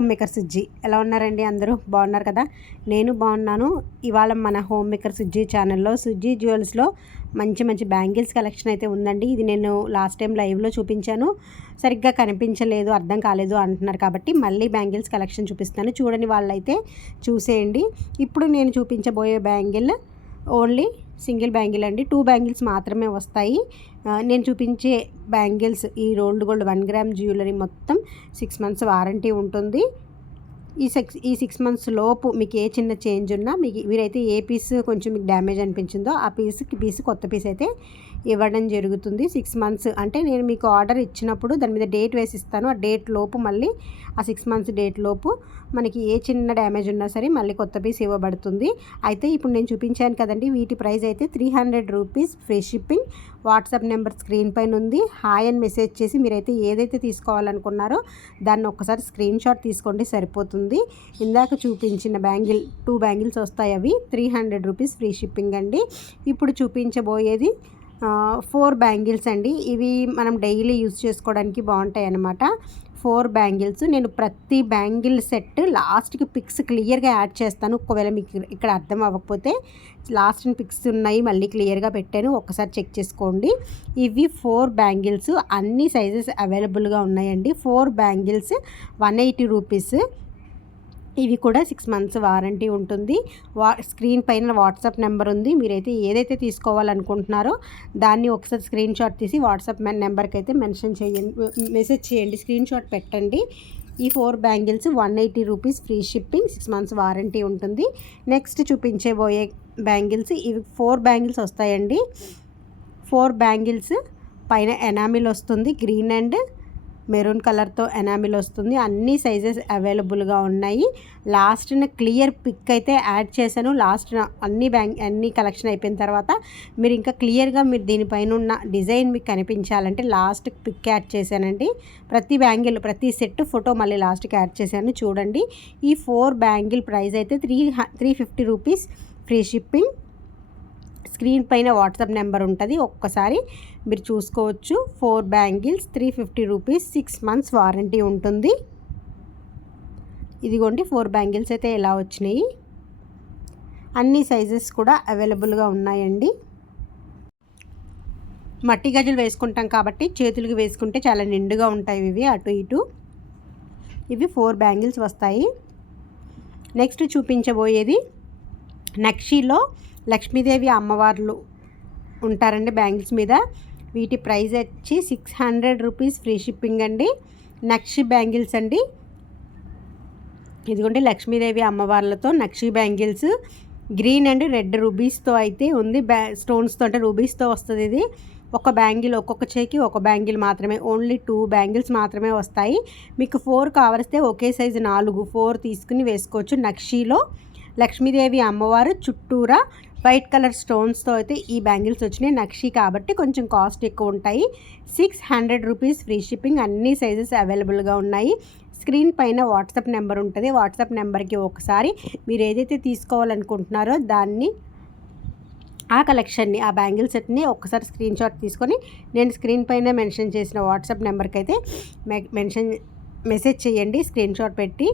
Home maker Sujji. ఎలా ఉన్నారండి అందరూ? బాగున్నారు కదా? నేను బాగున్నాను. ఇవాళ మన హోమ్ మేకర్ సుజ్జి ఛానల్లో సుజ్జి జ్యువెల్స్లో మంచి మంచి బ్యాంగిల్స్ కలెక్షన్ అయితే ఉందండి. ఇది నేను లాస్ట్ టైం లైవ్లో చూపించాను, సరిగ్గా కనిపించలేదు, అర్థం కాలేదు అంటున్నారు కాబట్టి మళ్ళీ బ్యాంగిల్స్ కలెక్షన్ చూపిస్తాను. చూడని వాళ్ళైతే చూసేయండి. ఇప్పుడు నేను చూపించబోయే బ్యాంగిల్ ఓన్లీ సింగిల్ బ్యాంగిల్ అండి. 2 బ్యాంగిల్స్ మాత్రమే వస్తాయి. నేను చూపించే బ్యాంగిల్స్ ఈ రోల్డ్ గోల్డ్ 1 గ్రామ్ జ్యువెలరీ మొత్తం 6 మంత్స్ వారంటీ ఉంటుంది. ఈ 6 మంత్స్ లోపు మీకు ఏ చిన్న చేంజ్ ఉన్నా మీరైతే ఏ పీస్ కొంచెం మీకు డ్యామేజ్ అనిపించిందో ఆ పీస్ కొత్త పీస్ అయితే ఇవ్వడం జరుగుతుంది. 6 మంత్స్ అంటే నేను మీకు ఆర్డర్ ఇచ్చినప్పుడు దాని మీద డేట్ వేసి ఇస్తాను. ఆ డేట్ లోపు మళ్ళీ ఆ 6 మంత్స్ డేట్ లోపు మనకి ఏ చిన్న డ్యామేజ్ ఉన్నా సరే మళ్ళీ కొత్త పీస్ ఇవ్వబడుతుంది. అయితే ఇప్పుడు నేను చూపించాను కదండి, వీటి ప్రైస్ అయితే 300 rupees, free shipping. WhatsApp number screen పైన ఉంది. హాయ్ అని మెసేజ్ చేసి మీరైతే ఏదైతే తీసుకోవాలనుకున్నారో దాన్ని ఒక్కసారి స్క్రీన్ షాట్ తీసుకోండి, సరిపోతుంది. ఇందాక చూపించిన 2 బ్యాంగిల్స్ వస్తాయి, అవి 300 రూపీస్, ఫ్రీ షిప్పింగ్ అండి. ఇప్పుడు చూపించబోయేది 4 బ్యాంగిల్స్ అండి. ఇవి మనం డైలీ యూజ్ చేసుకోవడానికి బాగుంటాయి అన్నమాట. 4 బ్యాంగిల్స్. నేను ప్రతి బ్యాంగిల్ సెట్ లాస్ట్కి పిక్స్ క్లియర్గా యాడ్ చేస్తాను. ఒకవేళ మీకు ఇక్కడ అర్థం అవ్వకపోతే లాస్ట్ పిక్స్ ఉన్నాయి, మళ్ళీ క్లియర్గా పెట్టాను, ఒక్కసారి చెక్ చేసుకోండి. ఇవి 4 బ్యాంగిల్స్, అన్ని సైజెస్ అవైలబుల్గా ఉన్నాయండి. 4 బ్యాంగిల్స్ 180 రూపీస్. ఇవి కూడా 6 మంత్స్ వారంటీ ఉంటుంది. స్క్రీన్ పైన వాట్సాప్ నెంబర్ ఉంది. మీరైతే ఏదైతే తీసుకోవాలనుకుంటున్నారో దాన్ని ఒకసారి స్క్రీన్ షాట్ తీసి వాట్సాప్ నెంబర్కి అయితే మెసేజ్ చేయండి, స్క్రీన్ షాట్ పెట్టండి. ఈ 4 bangles 180 rupees, free shipping, 6 months warranty ఉంటుంది. నెక్స్ట్ చూపించబోయే బ్యాంగిల్స్ ఇవి 4 బ్యాంగిల్స్ వస్తాయండి. 4 బ్యాంగిల్స్ పైన ఎనామిల్ వస్తుంది, గ్రీన్ అండ్ మెరూన్ కలర్తో ఎనామిల్ వస్తుంది. అన్ని సైజెస్ అవైలబుల్గా ఉన్నాయి. లాస్ట్న క్లియర్ పిక్ అయితే యాడ్ చేశాను. లాస్ట్న అన్ని కలెక్షన్ అయిపోయిన తర్వాత మీరు ఇంకా క్లియర్గా మీరు దీనిపైన ఉన్న డిజైన్ మీకు కనిపించాలంటే లాస్ట్ పిక్ యాడ్ చేశానండి. ప్రతి సెట్ ఫోటో మళ్ళీ లాస్ట్కి యాడ్ చేశాను, చూడండి. ఈ 4 బ్యాంగిల్ ప్రైస్ అయితే 350 రూపీస్, ఫ్రీ షిప్పింగ్. స్క్రీన్ పైన వాట్సాప్ నెంబర్ ఉంటుంది, ఒక్కసారి మీరు చూసుకోవచ్చు. 4 బ్యాంగిల్స్ 350 రూపీస్, 6 మంత్స్ వారంటీ ఉంటుంది. ఇదిగోండి 4 బ్యాంగిల్స్ అయితే ఎలా వచ్చినాయి. అన్ని సైజెస్ కూడా అవైలబుల్గా ఉన్నాయండి. మట్టి గాజులు వేసుకుంటాం కాబట్టి చేతులకు వేసుకుంటే చాలా నిండుగా ఉంటాయి ఇవి, అటు ఇటు. ఇవి 4 బ్యాంగిల్స్ వస్తాయి. నెక్స్ట్ చూపించబోయేది నక్షీలో లక్ష్మీదేవి అమ్మవార్లు ఉంటారండి బ్యాంగిల్స్ మీద. వీటి ప్రైస్ వచ్చి 600 రూపీస్, ఫ్రీ షిప్పింగ్ అండి. నక్షి బ్యాంగిల్స్ అండి. ఇదిగోండి లక్ష్మీదేవి అమ్మవార్లతో నక్షి బ్యాంగిల్స్, గ్రీన్ అండ్ రెడ్ రూబీస్తో అయితే ఉంది. స్టోన్స్తో అంటే రూబీస్తో వస్తుంది ఇది. ఒక బ్యాంగిల్ ఒక్కొక్క చేయికి ఒక బ్యాంగిల్ మాత్రమే, ఓన్లీ 2 బ్యాంగిల్స్ మాత్రమే వస్తాయి. మీకు 4 కావలిస్తే ఒకే సైజు 4 తీసుకుని వేసుకోవచ్చు. నక్షీలో లక్ష్మీదేవి అమ్మవారు చుట్టూరా వైట్ కలర్ స్టోన్స్తో అయితే ఈ బ్యాంగిల్స్ వచ్చినాయి. నక్షి కాబట్టి కొంచెం కాస్ట్ ఎక్కువ ఉంటాయి. 600 రూపీస్, ఫ్రీ షిప్పింగ్. అన్ని సైజెస్ అవైలబుల్గా ఉన్నాయి. స్క్రీన్ పైన వాట్సాప్ నెంబర్ ఉంటుంది. వాట్సాప్ నెంబర్కి ఒకసారి మీరు ఏదైతే తీసుకోవాలనుకుంటున్నారో దాన్ని, ఆ కలెక్షన్ని, ఆ బ్యాంగిల్ సెట్ని ఒక్కసారి స్క్రీన్ షాట్ తీసుకొని నేను స్క్రీన్ పైన మెన్షన్ చేసిన వాట్సాప్ నెంబర్కి అయితే మెసేజ్ చేయండి, స్క్రీన్ షాట్ పెట్టి.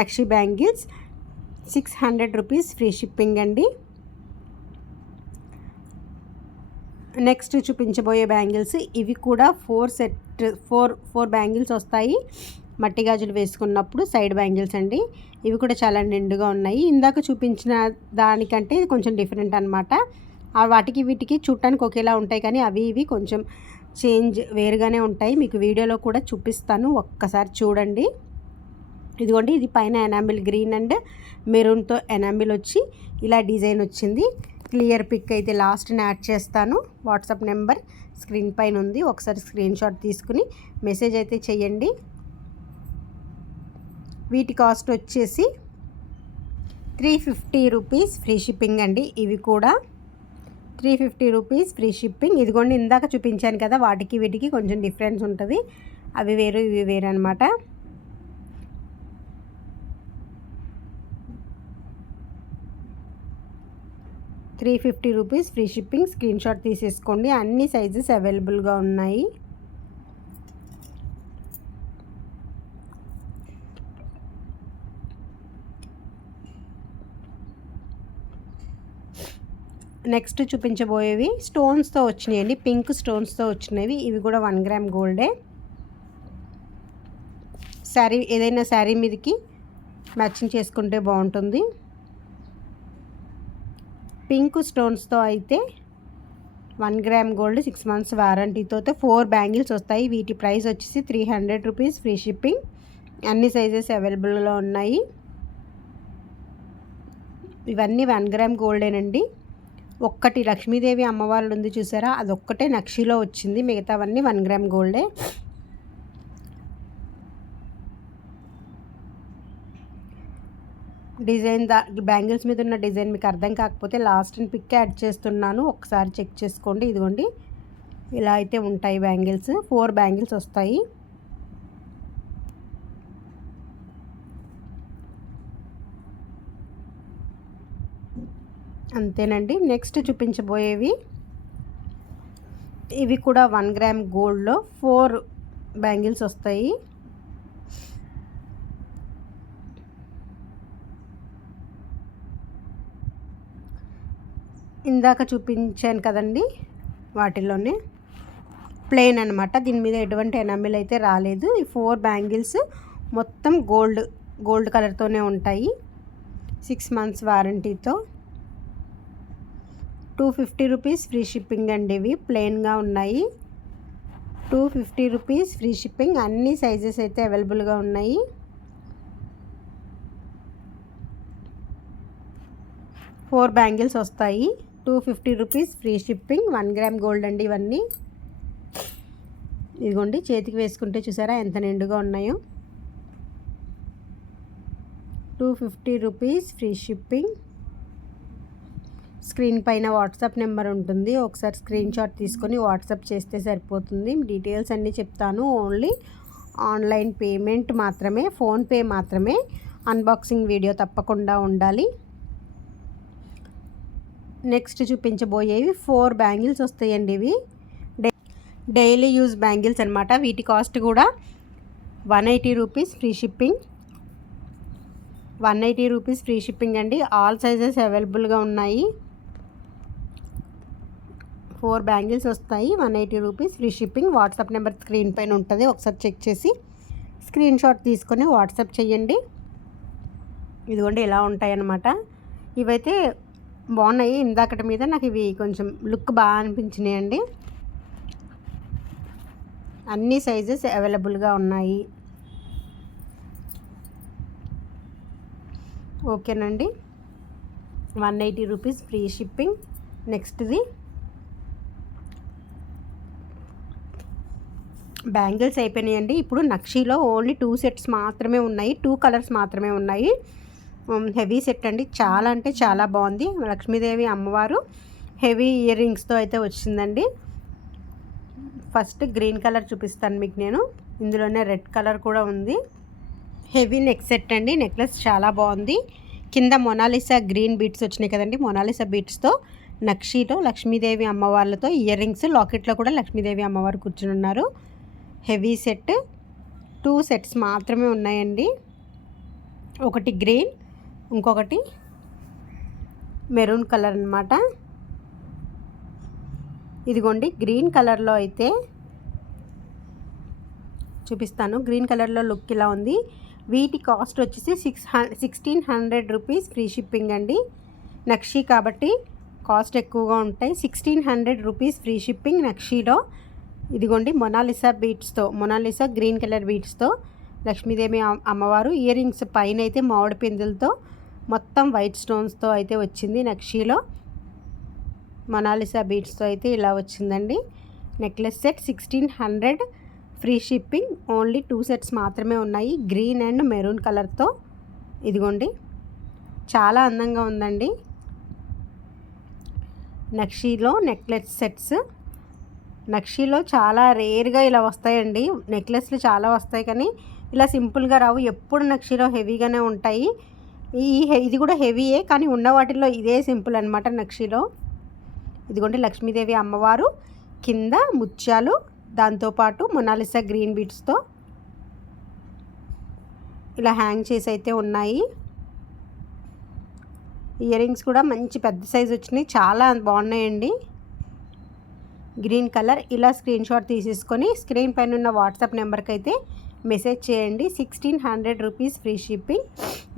నక్షి బ్యాంగిల్స్ 600 రూపీస్, ఫ్రీ షిప్పింగ్ అండి. నెక్స్ట్ చూపించబోయే బ్యాంగిల్స్ ఇవి కూడా 4 బ్యాంగిల్స్ వస్తాయి. మట్టి గాజులు వేసుకున్నప్పుడు సైడ్ బ్యాంగిల్స్ అండి. ఇవి కూడా చాలా నిండుగా ఉన్నాయి. ఇందాక చూపించిన దానికంటే కొంచెం డిఫరెంట్ అనమాట. వాటికి వీటికి చూడటానికి ఒకేలా ఉంటాయి, కానీ ఇవి కొంచెం చేంజ్ వేరుగానే ఉంటాయి. మీకు వీడియోలో కూడా చూపిస్తాను, ఒక్కసారి చూడండి. ఇదిగోండి, ఇది పైన ఎనామిల్ గ్రీన్ అండ్ మెరూన్తో ఎనామిల్ వచ్చి ఇలా డిజైన్ వచ్చింది. క్లియర్ పిక్ అయితే లాస్ట్ని యాడ్ చేస్తాను. వాట్సాప్ నెంబర్ స్క్రీన్ పైన ఉంది, ఒకసారి స్క్రీన్ షాట్ తీసుకుని మెసేజ్ అయితే చేయండి. వీటి కాస్ట్ వచ్చేసి 350 రూపీస్, ఫ్రీ షిప్పింగ్ అండి. ఇవి కూడా 350 రూపీస్, ఫ్రీ షిప్పింగ్. ఇదిగోండి ఇందాక చూపించాను కదా, వాటికి వీటికి కొంచెం డిఫరెన్స్ ఉంటుంది. అవి వేరు ఇవి వేరు అనమాట. 350 rupees, free shipping. Screen shot తీసేసుకోండి. అన్ని సైజెస్ అవైలబుల్గా ఉన్నాయి. నెక్స్ట్ చూపించబోయేవి స్టోన్స్తో వచ్చినాయండి, పింక్ స్టోన్స్తో వచ్చినవి. ఇవి కూడా 1 గ్రామ్ గోల్డే. శారీ ఏదైనా శారీ మీదకి మ్యాచింగ్ చేసుకుంటే బాగుంటుంది. పింక్ స్టోన్స్తో అయితే 1 గ్రామ్ గోల్డ్ 6 months వారంటీతో 4 బ్యాంగిల్స్ వస్తాయి. వీటి ప్రైస్ వచ్చేసి 300 రూపీస్, ఫ్రీ షిప్పింగ్. అన్ని సైజెస్ అవైలబుల్లో ఉన్నాయి. ఇవన్నీ 1 గ్రామ్ గోల్డేనండి. ఒక్కటి లక్ష్మీదేవి అమ్మవారు ఉంది చూసారా, అదొక్కటే నక్షిలో వచ్చింది, మిగతావన్నీ 1 గ్రామ్ గోల్డే. డిజైన్ బ్యాంగిల్స్ మీద ఉన్న డిజైన్ మీకు అర్థం కాకపోతే లాస్ట్ పిక్ యాడ్ చేస్తున్నాను, ఒకసారి చెక్ చేసుకోండి. ఇదిగోండి ఇలా అయితే ఉంటాయి బ్యాంగిల్స్. 4 బ్యాంగిల్స్ వస్తాయి. అంతేనండి. నెక్స్ట్ చూపించబోయేవి ఇవి కూడా 1 గ్రామ్ గోల్డ్లో 4 బ్యాంగిల్స్ వస్తాయి. ఇందాక చూపించాను కదండి, వాటిల్లోనే ప్లెయిన్ అనమాట. దీని మీద ఎటువంటి ఎనామిల్ అయితే రాలేదు. ఈ 4 బ్యాంగిల్స్ మొత్తం గోల్డ్ కలర్తోనే ఉంటాయి. 6 months వారంటీతో. 250 రూపీస్ ఫ్రీ షిప్పింగ్ అండి. ఇవి ప్లెయిన్గా ఉన్నాయి. 250 రూపీస్ ఫ్రీ షిప్పింగ్. అన్ని సైజెస్ అయితే అవైలబుల్గా ఉన్నాయి. ఫోర్ బ్యాంగిల్స్ వస్తాయి. 250 rupees free shipping. 1 gram gold అండి ఇవన్నీ. ఇదిగోండి చేతికి వేసుకుంటే చూసారా ఎంత నిండుగా ఉన్నాయో. 250 రూపీస్ ఫ్రీ షిప్పింగ్. స్క్రీన్ పైన వాట్సాప్ నెంబర్ ఉంటుంది, ఒకసారి స్క్రీన్ షాట్ తీసుకొని వాట్సాప్ చేస్తే సరిపోతుంది. డీటెయిల్స్ అన్నీ చెప్తాను. ఓన్లీ ఆన్లైన్ పేమెంట్ మాత్రమే, ఫోన్పే మాత్రమే. అన్బాక్సింగ్ వీడియో తప్పకుండా ఉండాలి. నెక్స్ట్ చూపించబోయేవి 4 బ్యాంగిల్స్ వస్తాయండి. ఇవి డైలీ యూజ్ బ్యాంగిల్స్ అనమాట. వీటి కాస్ట్ కూడా 180 rupees free shipping. 180 rupees free shipping అండి. ఆల్ సైజెస్ అవైలబుల్గా ఉన్నాయి. 4 బ్యాంగిల్స్ వస్తాయి. 180 rupees free shipping. WhatsApp number screen పైన ఉంటుంది, ఒకసారి చెక్ చేసి స్క్రీన్ షాట్ తీసుకొని వాట్సాప్ చేయండి. ఇదిగోండి ఇలా ఉంటాయి అన్నమాట. ఇవైతే బాగున్నాయి. ఇందాకటి మీద నాకు ఇవి కొంచెం లుక్ బాగా అనిపించినాయండి. అన్ని సైజెస్ అవైలబుల్గా ఉన్నాయి. ఓకేనండి. 180 రూపీస్ ఫ్రీ షిప్పింగ్. నెక్స్ట్ది బ్యాంగిల్స్ అయిపోయినాయండి. ఇప్పుడు నక్షీలో ఓన్లీ 2 సెట్స్ మాత్రమే ఉన్నాయి. 2 కలర్స్ మాత్రమే ఉన్నాయి. హెవీ సెట్ అండి. చాలా అంటే చాలా బాగుంది. లక్ష్మీదేవి అమ్మవారు హెవీ ఇయర్ రింగ్స్తో అయితే వచ్చిందండి. ఫస్ట్ గ్రీన్ కలర్ చూపిస్తాను మీకు నేను. ఇందులోనే రెడ్ కలర్ కూడా ఉంది. హెవీ నెక్ సెట్ అండి. నెక్లెస్ చాలా బాగుంది. కింద మొనాలిసా గ్రీన్ బీట్స్ వచ్చినాయి కదండి. మొనాలిసా బీట్స్తో నక్షీలో లక్ష్మీదేవి అమ్మవార్లతో ఇయర్ రింగ్స్, లాకెట్లో కూడా లక్ష్మీదేవి అమ్మవారు కూర్చుని ఉన్నారు. Heavy set. 2 సెట్స్ మాత్రమే ఉన్నాయండి. ఒకటి గ్రీన్, ఇంకొకటి మెరూన్ కలర్ అన్నమాట. ఇదిగోండి గ్రీన్ కలర్లో అయితే చూపిస్తాను. గ్రీన్ కలర్లో లుక్ ఇలా ఉంది. వీటి కాస్ట్ వచ్చేసి 1600 రూపీస్ ఫ్రీ షిప్పింగ్ అండి. నక్షీ కాబట్టి కాస్ట్ ఎక్కువగా ఉంటాయి. 1600 రూపీస్ ఫ్రీ షిప్పింగ్ నక్షీలో. ఇదిగోండి మొనాలిసా బీట్స్తో, మొనాలిసా గ్రీన్ కలర్ బీట్స్తో లక్ష్మీదేవి అమ్మవారు. ఇయర్ రింగ్స్ పైన అయితే మామిడి పిందులతో మొత్తం వైట్ స్టోన్స్తో అయితే వచ్చింది. నక్షీలో మొనాలిసా బీట్స్తో అయితే ఇలా వచ్చిందండి. Necklace set 1600 free shipping. Only 2 sets మాత్రమే ఉన్నాయి, గ్రీన్ అండ్ మెరూన్ కలర్తో. ఇదిగోండి చాలా అందంగా ఉందండి. నక్షీలో నెక్లెస్ సెట్స్. నక్షీలో చాలా రేర్గా ఇలా వస్తాయండి. నెక్లెస్లు చాలా వస్తాయి కానీ ఇలా సింపుల్గా రావు. ఎప్పుడు నక్షీలో హెవీగానే ఉంటాయి. ఇది కూడా హెవీయే కానీ ఉన్న వాటిల్లో ఇదే సింపుల్ అనమాట నక్షీలో. ఇదిగోండి లక్ష్మీదేవి అమ్మవారు, కింద ముత్యాలు, దాంతోపాటు మొనాలిసా గ్రీన్ బీట్స్తో ఇలా హ్యాంగ్ చేసి అయితే ఉన్నాయి. ఇయర్ రింగ్స్ కూడా మంచి పెద్ద సైజు వచ్చినాయి, చాలా బాగున్నాయండి. Green colour. ఇలా స్క్రీన్ షాట్ తీసేసుకొని స్క్రీన్ పైన ఉన్న వాట్సాప్ నెంబర్కి అయితే మెసేజ్ చేయండి. 1600 రూపీస్ ఫ్రీ షిప్పింగ్.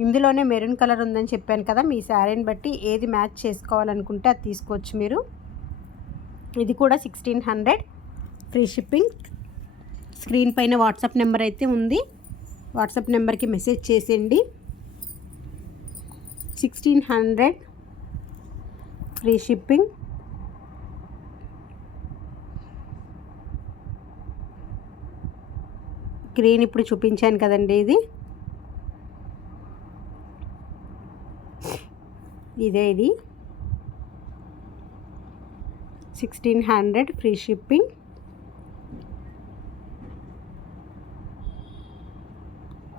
ఇందులోనే మెరూన్ కలర్ ఉందని చెప్పాను కదా, మీ శారీని బట్టి ఏది మ్యాచ్ చేసుకోవాలనుకుంటే అది తీసుకోవచ్చు మీరు. ఇది కూడా 1600 ఫ్రీ షిప్పింగ్. స్క్రీన్ పైన వాట్సాప్ నెంబర్ అయితే ఉంది, వాట్సాప్ నెంబర్కి మెసేజ్ చేసేయండి. 1600 ఫ్రీ షిప్పింగ్. గ్రీన్ ఇప్పుడు చూపించాను కదండి, ఇది 1600 ఫ్రీ షిప్పింగ్.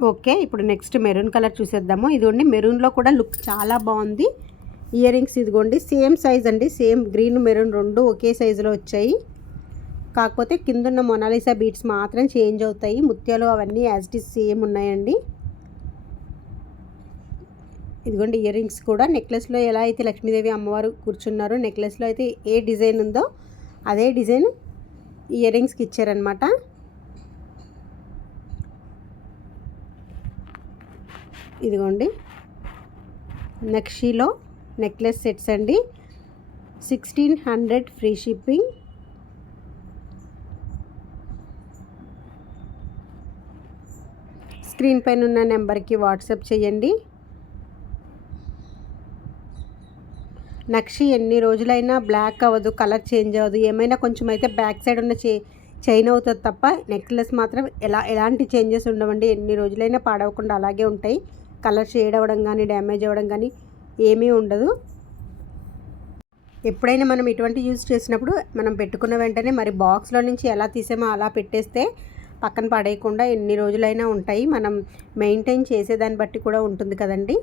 ఓకే, ఇప్పుడు నెక్స్ట్ మెరూన్ కలర్ చూసేద్దాము. ఇదిగోండి, మెరూన్లో కూడా లుక్ చాలా బాగుంది. ఇయర్ రింగ్స్ ఇదిగోండి, సేమ్ సైజ్ అండి, సేమ్ గ్రీన్ మెరూన్ రెండు ఒకే సైజులో వచ్చాయి. కాకపోతే కిందున్న మొనాలిసా బీట్స్ మాత్రం చేంజ్ అవుతాయి. ముత్యాలు అవన్నీ యాజ్ ఇట్ ఈస్ సేమ్ ఉన్నాయండి. ఇదిగోండి ఇయర్ రింగ్స్ కూడా నెక్లెస్లో ఎలా అయితే లక్ష్మీదేవి అమ్మవారు కూర్చున్నారో, నెక్లెస్లో అయితే ఏ డిజైన్ ఉందో అదే డిజైన్ ఇయర్ రింగ్స్కి ఇచ్చారనమాట. ఇదిగోండి నక్షీలో నెక్లెస్ సెట్స్ అండి, 1600 ఫ్రీ షిప్పింగ్. స్క్రీన్ పైన ఉన్న నెంబర్కి వాట్సాప్ చేయండి. నక్షి ఎన్ని రోజులైనా బ్లాక్ అవ్వదు, కలర్ చేంజ్ అవ్వదు. ఏమైనా కొంచెం అయితే బ్యాక్ సైడ్ ఉన్న చైన్ అవుతుంది తప్ప నెక్లెస్ మాత్రం ఎలాంటి చేంజెస్ ఉండవండి. ఎన్ని రోజులైనా పాడవకుండా అలాగే ఉంటాయి. కలర్ షేడ్ అవ్వడం కానీ డ్యామేజ్ అవ్వడం కానీ ఏమీ ఉండదు. ఎప్పుడైనా మనం ఇటువంటి యూజ్ చేసినప్పుడు మనం పెట్టుకున్న వెంటనే మరి బాక్స్లో నుంచి ఎలా తీసామో అలా పెట్టేస్తే పక్కన పడేయకుండా ఎన్ని రోజులైనా ఉంటాయి. మనం మెయింటైన్ చేసేదాన్ని బట్టి కూడా ఉంటుంది కదండి.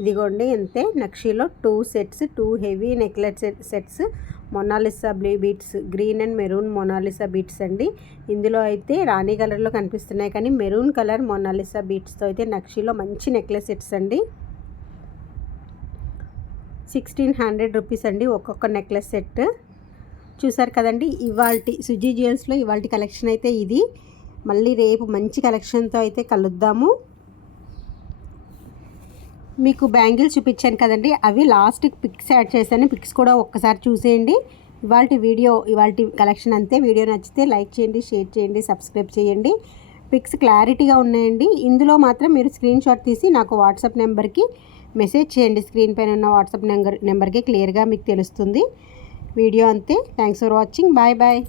ఇదిగోండి అంతే, నక్షీలో 2 sets, 2 heavy necklace sets, Mona Lisa beads, green and maroon Mona Lisa beads అండి. ఇందులో అయితే రాణి కలర్లో కనిపిస్తున్నాయి, కానీ మెరూన్ కలర్ మొనాలిసా బీట్స్తో అయితే నక్షీలో మంచి నెక్లెస్ సెట్స్ అండి. 1600 రూపీస్ అండి ఒక్కొక్క నెక్లెస్ సెట్. చూసారు కదండి, ఇవాల్టి సుజీ జ్యువెల్స్లో ఇవాల్టి కలెక్షన్ అయితే ఇది. మళ్ళీ రేపు మంచి కలెక్షన్తో అయితే కలుద్దాము. మీకు బ్యాంగిల్స్ చూపించాను కదండి, అవి లాస్ట్ పిక్స్ యాడ్ చేశాను, పిక్స్ కూడా ఒక్కసారి చూసేయండి. ఇవాల్టి కలెక్షన్ అంతే. వీడియో నచ్చితే లైక్ చేయండి, షేర్ చేయండి, సబ్స్క్రైబ్ చేయండి. పిక్స్ క్లారిటీగా ఉన్నాయండి. ఇందులో మాత్రం మీరు స్క్రీన్ షాట్ తీసి నాకు వాట్సాప్ నెంబర్కి మెసేజ్ చేయండి. స్క్రీన్ పైన ఉన్న వాట్సాప్ నెంబర్కి క్లియర్గా మీకు తెలుస్తుంది. వీడియో అంతే. Thanks for watching. Bye bye.